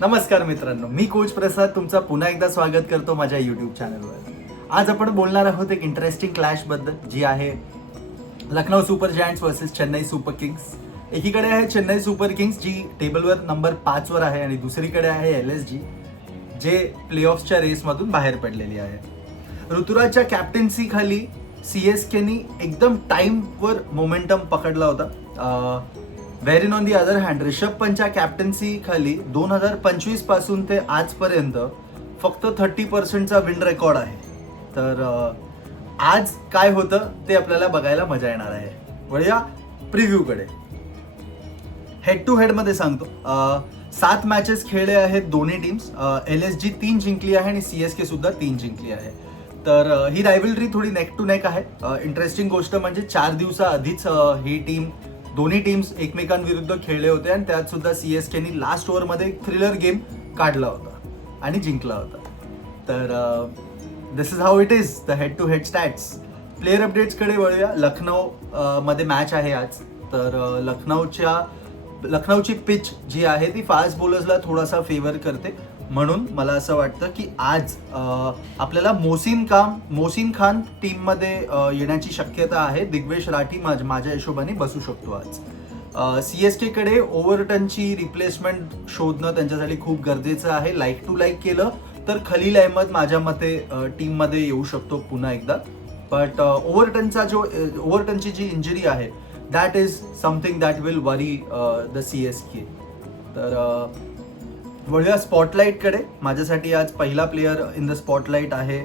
नमस्कार मित्रांनो, मी कोच प्रसाद तुमचा पुन्हा एकदा स्वागत करतो माझ्या यूट्यूब चॅनलवर. आज आपण बोलणार आहोत एक इंटरेस्टिंग क्लॅशबद्दल, जी आहे Lucknow super giants versus Chennai super Kings. एकीकडे आहे चेन्नई सुपर किंग्स, जी टेबलवर नंबर 5 वर आहे, आणि दुसरीकडे आहे LSG, जे प्लेऑफ्सच्या रेसमधून बाहेर पडलेली आहे. ऋतुराजच्या कॅप्टन्सी खाली CSKनी एकदम टाइमवर मोमेंटम पकडला होता. Wherein on the other hand Rishabh पंतच्या कॅप्टन्सी खाली 2025 पासून ते आजपर्यंत फक्त 30% विन रेकॉर्ड आहे. तर आज काय होतं ते आपल्याला बघायला मजा येणार आहे. वळूया प्रिव्ह्यूकडे. हेड टू हेड मध्ये सांगतो, 7 मॅचेस खेळले आहेत दोन्ही टीम्स. LSG 3 जिंकली आहे आणि CSK सुद्धा 3 जिंकली आहे. तर ही रायव्हलरी थोडी नेक टू नेक आहे. इंटरेस्टिंग गोष्ट म्हणजे 4 दिवसाआधीच ही दोन्ही टीम्स एकमेकांविरुद्ध खेळले होते, आणि त्यात सुद्धा CSKनी लास्ट ओव्हरमध्ये एक थ्रिलर गेम काढला होता आणि जिंकला होता. तर this is how it is the head to head stats. Player अपडेट्सकडे वळूया. लखनौ मध्ये मॅच आहे आज. तर लखनौची पिच जी आहे ती फास्ट बॉलर्सला थोडासा फेवर करते, म्हणून मला असं वाटतं की आज आपल्याला मोसिन खान टीममध्ये येण्याची शक्यता आहे. दिग्वेश राठी माझ्या हिशोबाने बसू शकतो आज. CSK कडे ओव्हरटनची रिप्लेसमेंट शोधणं त्यांच्यासाठी खूप गरजेचं आहे. लाईक टू लाईक केलं तर खलील अहमद माझ्या मते टीममध्ये येऊ शकतो पुन्हा एकदा. बट ओव्हरटनची जी इंजरी आहे, that is something that will worry the CSK. तर वळूया स्पॉटलाईटकडे. माझ्यासाठी आज पहिला प्लेयर इन द स्पॉटलाईट आहे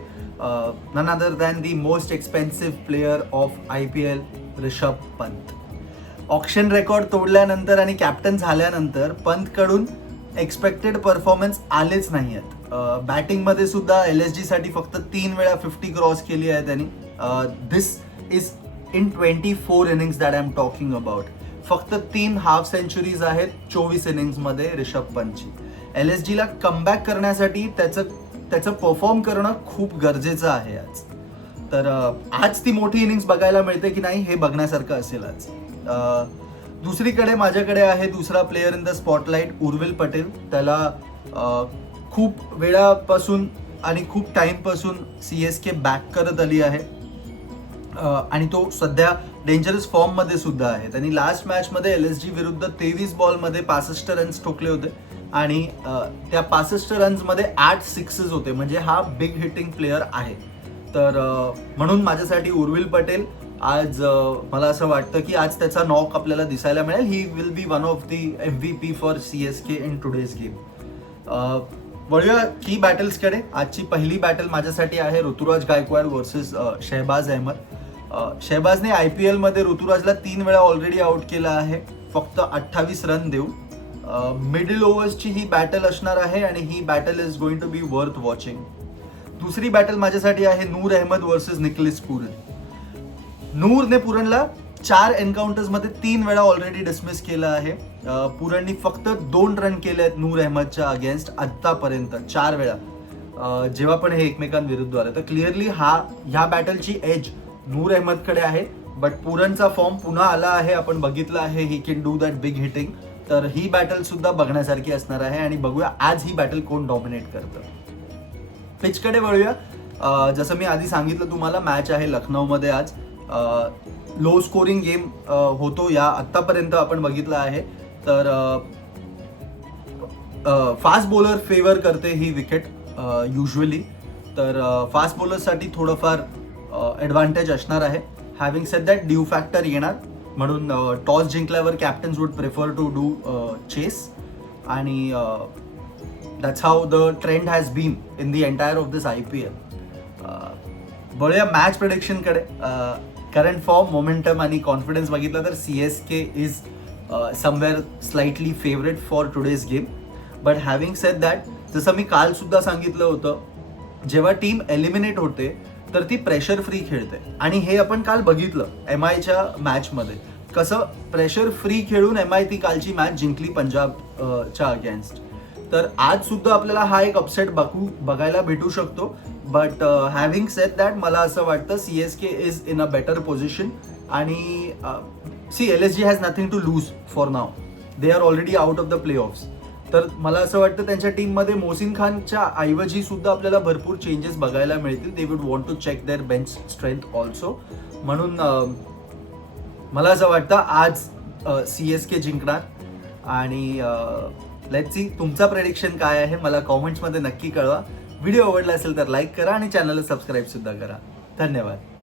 none other than the most expensive player of IPL, Rishabh Pant. Auction record तोडल्यानंतर आणि कॅप्टन झाल्यानंतर पंतकडून एक्सपेक्टेड परफॉर्मन्स आलेच नाही आहेत. बॅटिंगमध्ये सुद्धा LSG साठी फक्त 3 वेळा 50 क्रॉस केली आहे त्यांनी. This is in 24 innings that I am talking about. फक्त 3 हाफ सेंचुरीज आहेत 24 इनिंग्समध्ये ऋषभ पंतची. LSGला कमबॅक करण्यासाठी त्याचं परफॉर्म करणं खूप गरजेचं आहे आज. तर आज ती मोठी इनिंग्स बघायला मिळते की नाही हे बघण्यासारखं असेल आज. दुसरीकडे माझ्याकडे आहे दुसरा player in the spotlight, Urvil Patel. त्याला खूप वेळापासून आणि खूप टाइमपासून CSK बॅक करत आली आहे, आणि तो सध्या डेंजरस फॉर्ममध्ये सुद्धा आहे. त्यांनी लास्ट मॅचमध्ये LSG विरुद्ध 23 बॉलमध्ये 65 रन्स ठोकले होते, आणि त्या 65 रन्समध्ये 8 सिक्सेस होते. म्हणजे हा बिग हिटिंग प्लेयर आहे. तर म्हणून माझ्यासाठी उर्विल पटेल आज मला असं वाटतं की आज त्याचा नॉक आपल्याला दिसायला मिळेल. He will be one of the MVP for CSK in today's game. वळूया की बॅटल्सकडे. आजची पहिली बॅटल माझ्यासाठी आहे ऋतुराज गायकवाड वर्सेस शहबाज अहमद. शहबाजने IPL मध्ये ऋतुराजला 3 वेळा ऑलरेडी आउट केला आहे, फक्त 28 रन देऊन. मिडल ओव्हर्सची ही बॅटल असणार आहे, आणि ही battle is going to be worth watching. दुसरी बॅटल माझ्यासाठी आहे नूर अहमद वर्सेस निखिलेश पुरन. नूरने पुरणला 4 एन्काउंटर्समध्ये 3 वेळा ऑलरेडी डिसमिस केलं आहे. पुरणनी फक्त 2 रन केले आहेत नूर अहमदच्या अगेन्स्ट आतापर्यंत 4 वेळा, जेव्हा पण हे एकमेकांविरुद्ध आले. तर क्लिअरली ह्या बॅटलची एज नूर अहमदकडे आहे. बट पुरणचा फॉर्म पुन्हा आला आहे, आपण बघितलं आहे. He can do that big hitting. तर ही बॅटल सुद्धा बघण्यासारखी असणार आहे, आणि बघूया आज ही बॅटल कोण डॉमिनेट करतं. पिचकडे वळूया. जसं मी आधी सांगितलं तुम्हाला, मॅच आहे लखनौमध्ये आज. लो स्कोरिंग गेम होतो या आत्तापर्यंत आपण बघितलं आहे. तर फास्ट बॉलर फेवर करते ही विकेट युजली. तर फास्ट बॉलरसाठी थोडंफार ॲडव्हान्टेज असणार आहे. Having said that due factor येणार, म्हणून टॉस जिंकल्यावर captains would prefer to do chase, आणि that's how the trend has been in the entire of this IPL. बघूया मॅच प्रेडिक्शनकडे. करंट फॉर्म, मोमेंटम आणि कॉन्फिडन्स बघितलं तर CSK is somewhere slightly favourite for today's game. But having said that, जसं मी काल सुद्धा सांगितलं होतं, जेव्हा टीम एलिमिनेट होते तर ती प्रेशर फ्री खेळते, आणि हे आपण काल बघितलं MIच्या मॅचमध्ये. कसं प्रेशर फ्री खेळून MI ती कालची मॅच जिंकली पंजाबच्या अगेन्स्ट. तर आज सुद्धा आपल्याला हा एक अपसेट बघायला भेटू शकतो. बट हॅव्हिंग सेड दॅट, मला असं वाटतं CSK is in a better position. आणि LSG has nothing to lose for now. They are already out of the playoffs. तर मला असं वाटतं त्यांच्या टीममध्ये मोहसिन खानच्या ऐवजी सुद्धा आपल्याला भरपूर चेंजेस बघायला मिळतील. They would want to check their bench strength also. म्हणून मला असं वाटतं आज CSK जिंकणार. आणि लेट्स सी तुमचा प्रेडिक्शन काय आहे मला कॉमेंट्समध्ये नक्की कळवा. व्हिडिओ आवडला असेल तर लाईक करा आणि चॅनलला सबस्क्राईब सुद्धा करा. धन्यवाद.